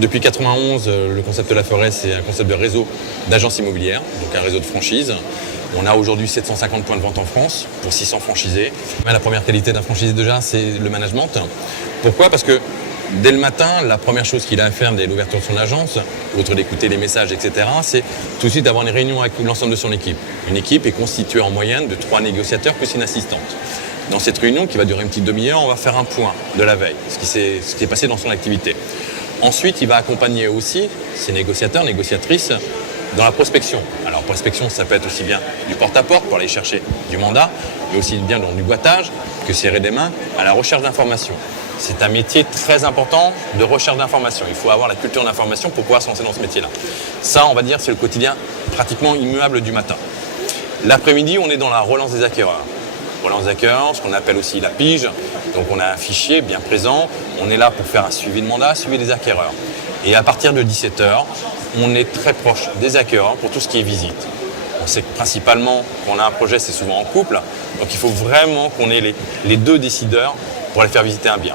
Depuis 91, le concept de la forêt, c'est un concept de réseau d'agences immobilières, donc un réseau de franchise. On a aujourd'hui 750 points de vente en France pour 600 franchisés. La première qualité d'un franchisé déjà, c'est le management. Pourquoi ? Parce que dès le matin, la première chose qu'il a à faire dès l'ouverture de son agence, outre d'écouter les messages, etc., c'est tout de suite d'avoir une réunion avec l'ensemble de son équipe. Une équipe est constituée en moyenne de 3 négociateurs plus une assistante. Dans cette réunion, qui va durer une petite demi-heure, on va faire un point de la veille, ce qui est passé dans son activité. Ensuite, il va accompagner aussi ses négociateurs, négociatrices dans la prospection. Alors, prospection, ça peut être aussi bien du porte-à-porte pour aller chercher du mandat, mais aussi bien dans du boitage que serrer des mains à la recherche d'informations. C'est un métier très important de recherche d'informations. Il faut avoir la culture d'information pour pouvoir se lancer dans ce métier-là. Ça, on va dire, c'est le quotidien pratiquement immuable du matin. L'après-midi, on est dans la relance des acquéreurs. Relance des acquéreurs, ce qu'on appelle aussi la pige. Donc on a un fichier bien présent. On est là pour faire un suivi de mandat, suivi des acquéreurs. Et à partir de 17h, on est très proche des acquéreurs pour tout ce qui est visite. On sait que principalement, quand on a un projet, c'est souvent en couple. Donc il faut vraiment qu'on ait les deux décideurs pour aller faire visiter un bien.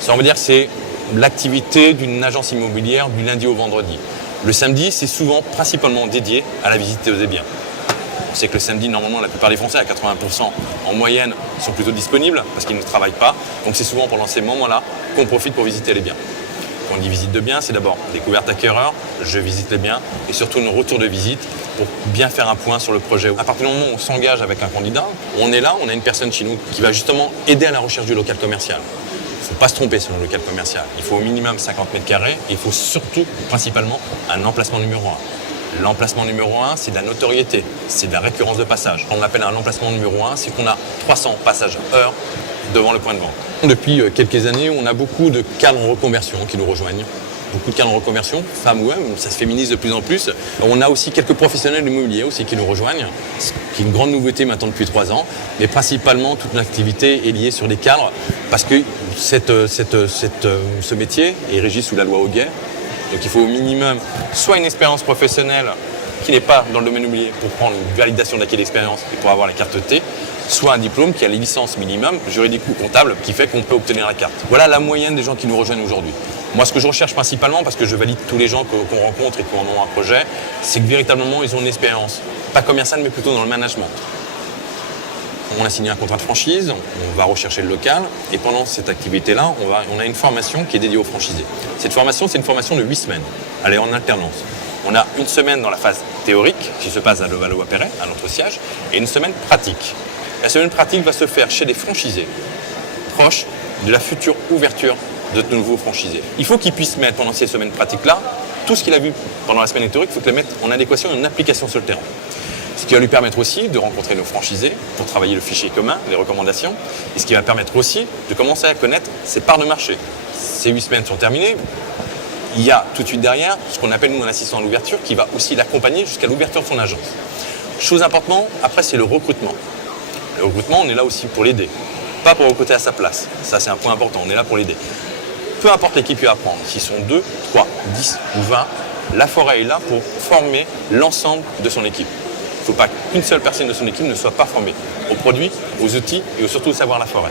Ça, on va dire que c'est l'activité d'une agence immobilière du lundi au vendredi. Le samedi, c'est souvent principalement dédié à la visite des biens. On sait que le samedi, normalement, la plupart des Français, à 80% en moyenne, sont plutôt disponibles parce qu'ils ne travaillent pas. Donc c'est souvent pendant ces moments-là qu'on profite pour visiter les biens. Quand on dit visite de biens, c'est d'abord découverte acquéreur, je visite les biens et surtout un retour de visite pour bien faire un point sur le projet. À partir du moment où on s'engage avec un candidat, on est là, on a une personne chez nous qui va justement aider à la recherche du local commercial. Il ne faut pas se tromper sur le local commercial. Il faut au minimum 50 mètres carrés et il faut surtout, principalement, un emplacement numéro 1. L'emplacement numéro 1, c'est de la notoriété, c'est de la récurrence de passage. On appelle un emplacement numéro 1, c'est qu'on a 300 passages heure devant le point de vente. Depuis quelques années, on a beaucoup de cadres en reconversion qui nous rejoignent. Beaucoup de cadres en reconversion, femmes ou hommes, ça se féminise de plus en plus. On a aussi quelques professionnels de l'immobilier aussi qui nous rejoignent, ce qui est une grande nouveauté maintenant depuis 3 ans. Mais principalement, toute l'activité est liée sur des cadres parce que ce métier est régi sous la loi Hoguet. Donc il faut au minimum soit une expérience professionnelle qui n'est pas dans le domaine immobilier pour prendre une validation d'acquis d'expérience et pour avoir la carte T, soit un diplôme qui a les licences minimum, juridique ou comptable, qui fait qu'on peut obtenir la carte. Voilà la moyenne des gens qui nous rejoignent aujourd'hui. Moi, ce que je recherche principalement, parce que je valide tous les gens qu'on rencontre et qui en ont un projet, c'est que véritablement, ils ont une expérience, pas commerciale, mais plutôt dans le management. On a signé un contrat de franchise, on va rechercher le local et pendant cette activité-là, on a une formation qui est dédiée aux franchisés. Cette formation, c'est une formation de 8 semaines. Elle est en alternance. On a une semaine dans la phase théorique qui se passe à Levallois-Perret, à notre siège, et une semaine pratique. La semaine pratique va se faire chez des franchisés proches de la future ouverture de nouveaux franchisés. Il faut qu'ils puissent mettre pendant ces semaines pratiques-là tout ce qu'il a vu pendant la semaine théorique, il faut qu'il le mette en adéquation et en application sur le terrain. Ce qui va lui permettre aussi de rencontrer nos franchisés pour travailler le fichier commun, les recommandations, et ce qui va permettre aussi de commencer à connaître ses parts de marché. Ces 8 semaines sont terminées. Il y a tout de suite derrière ce qu'on appelle nous un assistant à l'ouverture qui va aussi l'accompagner jusqu'à l'ouverture de son agence. Chose importante, après c'est le recrutement. Le recrutement, on est là aussi pour l'aider, pas pour recruter à sa place. Ça c'est un point important, on est là pour l'aider. Peu importe l'équipe qu'il va prendre, s'ils sont 2, 3, 10 ou 20, la forêt est là pour former l'ensemble de son équipe. Il ne faut pas qu'une seule personne de son équipe ne soit pas formée aux produits, aux outils et surtout au savoir la forêt.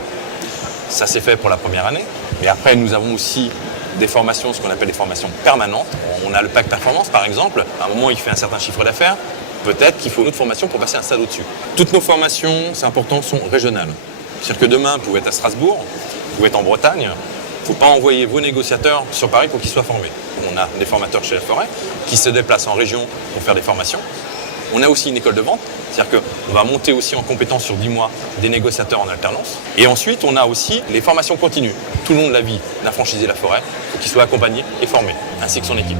Ça c'est fait pour la première année, mais après nous avons aussi des formations, ce qu'on appelle des formations permanentes. On a le pack performance par exemple, à un moment il fait un certain chiffre d'affaires, peut-être qu'il faut une autre formation pour passer un stade au-dessus. Toutes nos formations, c'est important, sont régionales. C'est-à-dire que demain, vous pouvez être à Strasbourg, vous pouvez être en Bretagne, il ne faut pas envoyer vos négociateurs sur Paris pour qu'ils soient formés. On a des formateurs chez la forêt qui se déplacent en région pour faire des formations. On a aussi une école de vente, c'est-à-dire qu'on va monter aussi en compétence sur 10 mois des négociateurs en alternance. Et ensuite, on a aussi les formations continues. Tout le long de la vie d'un franchisé de la forêt, il faut qu'il soit accompagné et formé, ainsi que son équipe.